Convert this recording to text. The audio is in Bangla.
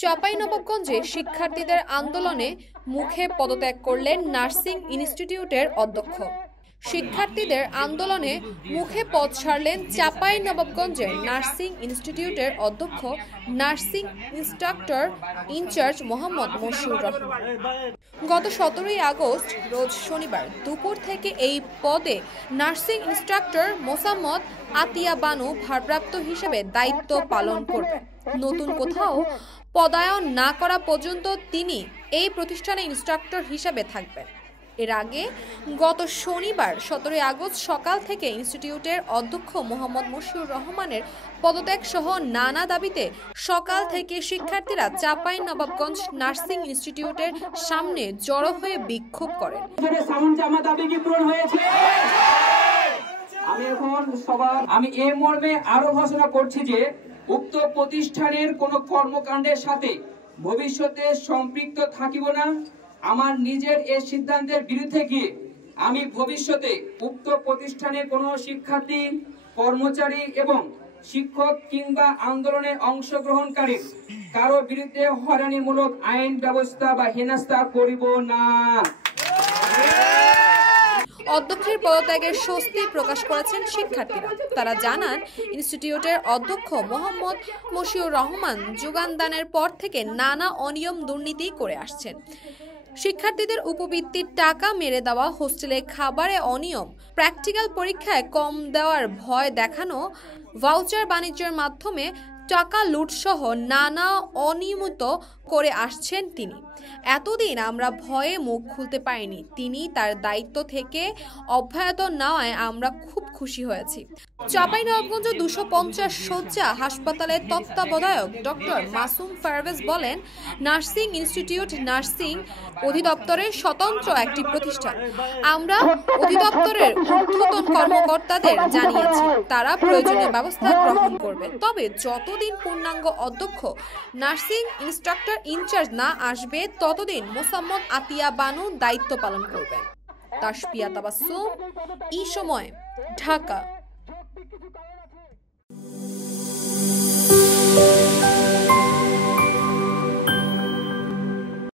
চাঁপাইনবাবগঞ্জে শিক্ষার্থীদের আন্দোলনে মুখে পদত্যাগ করলেন নার্সিং ইনস্টিটিউটের অধ্যক্ষ। শিক্ষার্থীদের আন্দোলনে মুখে পদ ছাড়লেন চাঁপাইনবাবগঞ্জের নার্সিং ইনস্টিটিউটের অধ্যক্ষ nursing instructor in charge Mohammad Moshiur Rahman. গত 17 আগস্ট রোজ শনিবার দুপুর থেকে এই পদে নার্সিং ইনস্ট্রাক্টর মোসাম্মদ আতিয়া বানু ভারপ্রাপ্ত হিসেবে দায়িত্ব পালন করবেন। নতুন কোথাও পদায়ন না করা পর্যন্ত তিনি এই প্রতিষ্ঠানে ইনস্ট্রাক্টর হিসেবে থাকবেন। এর আগে গত শনিবার 17 আগস্ট সকাল থেকে ইনস্টিটিউটের অধ্যক্ষ মোহাম্মদ মশিউর রহমানের পদত্যাগ সহ নানা দাবিতে সকাল থেকে শিক্ষার্থীরা চাঁপাইনবাবগঞ্জ নার্সিং ইনস্টিটিউটের সামনে জড়ো হয়ে বিক্ষোভ করেন। আমি এই মর্মে আরো ঘোষণা করছি যে উক্ত প্রতিষ্ঠানের কোন কর্মকাণ্ডের সাথে ভবিষ্যতে সম্পৃক্ত থাকিব না। আমার নিজের এই সিদ্ধান্তের বিরুদ্ধে গিয়ে আমি ভবিষ্যতে উক্ত প্রতিষ্ঠানের কোন শিক্ষার্থী, কর্মচারী এবং শিক্ষক কিংবা আন্দোলনে অংশগ্রহণকারী কারো বিরুদ্ধে হয়রানিমূলক আইন ব্যবস্থা বা হেনস্থা করিব না। অধ্যক্ষের পদত্যাগের স্বস্তি প্রকাশ করেছেন শিক্ষার্থীরা। তারা জানান, ইনস্টিটিউটের অধ্যক্ষ মোহাম্মদ মশিউর রহমান যোগানদানের পর থেকে নানা অনিয়ম দুর্নীতি করে আসছেন। শিক্ষার্থীদের উপবৃত্তির টাকা মেরে দেওয়া, হোস্টেলে খাবারে অনিয়ম, প্র্যাকটিক্যাল পরীক্ষায় কম দেওয়ার ভয় দেখানো, ভাউচার বাণিজ্যের মাধ্যমে টাকা লুটসহ নানা অনিয়মিত করে আসছেন তিনি। এতদিন আমরা ভয়ে মুখ খুলতে পারিনি। তিনি তার দায়িত্ব থেকে অব্যাহত নেওয়ায় আমরা খুব খুশি হয়েছি। চাঁপাইনবাবগঞ্জ 250 শয্যা হাসপাতালের তত্ত্বাবধায়ক ডক্টর মাসুম পারভেজ বলেন, নার্সিং ইনস্টিটিউট নার্সিং অধিদপ্তরের স্বতন্ত্র একটি প্রতিষ্ঠান। আমরা অধিদপ্তরের ঊর্ধ্বতন কর্মকর্তাদের জানিয়েছি, তারা প্রয়োজনীয় ব্যবস্থা গ্রহণ করবে। তবে যতদিন পূর্ণাঙ্গ অধ্যক্ষ নার্সিং ইনস্ট্রাক্টর ইনচার্জ না আসবে ততদিন মোসাম্মদ আতিয়া বানু দায়িত্ব পালন করবেন। তাসপিয়া তাবাসসুম, ই সময়, ঢাকা।